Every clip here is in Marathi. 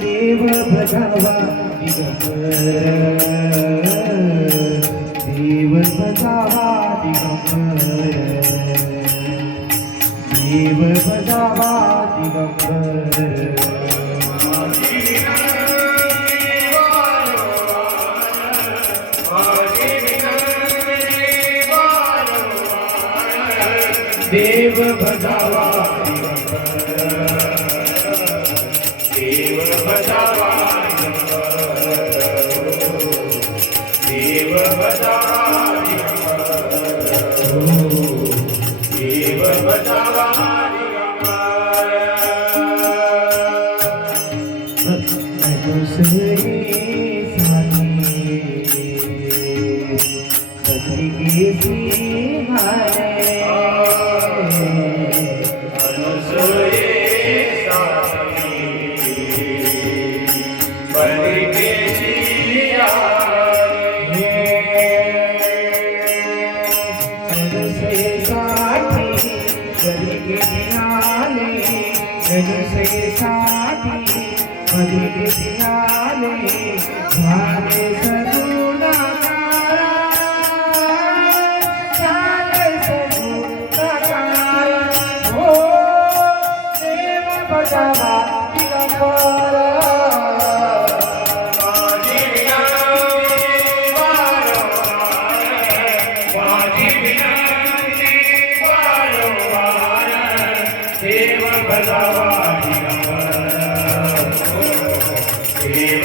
देव भजावा दिगंबर देव भजावा दिगंबर देव भजावा दिगंबर देव भजावा देव से साथी सखी के सिंहारे से साथी सखी के सिंहारे भारे सगुना चाले सगुना हो देव बजावा दिगंबर बजावा देव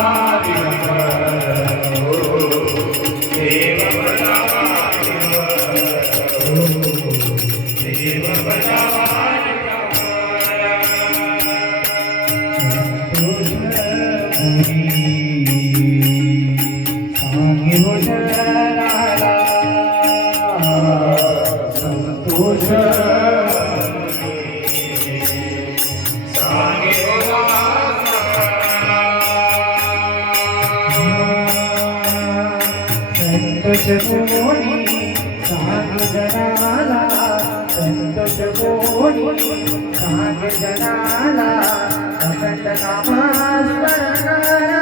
संतोष मोनी साग जनाला संतोष मोनी साग जनाला अखंड नामास्मरण करा.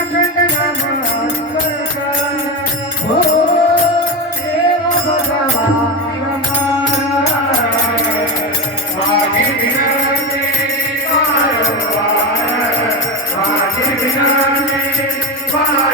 अखंड नामास्मरण करा. हो देव भगवान विनंती वारंवार माझी विनंती वारंवार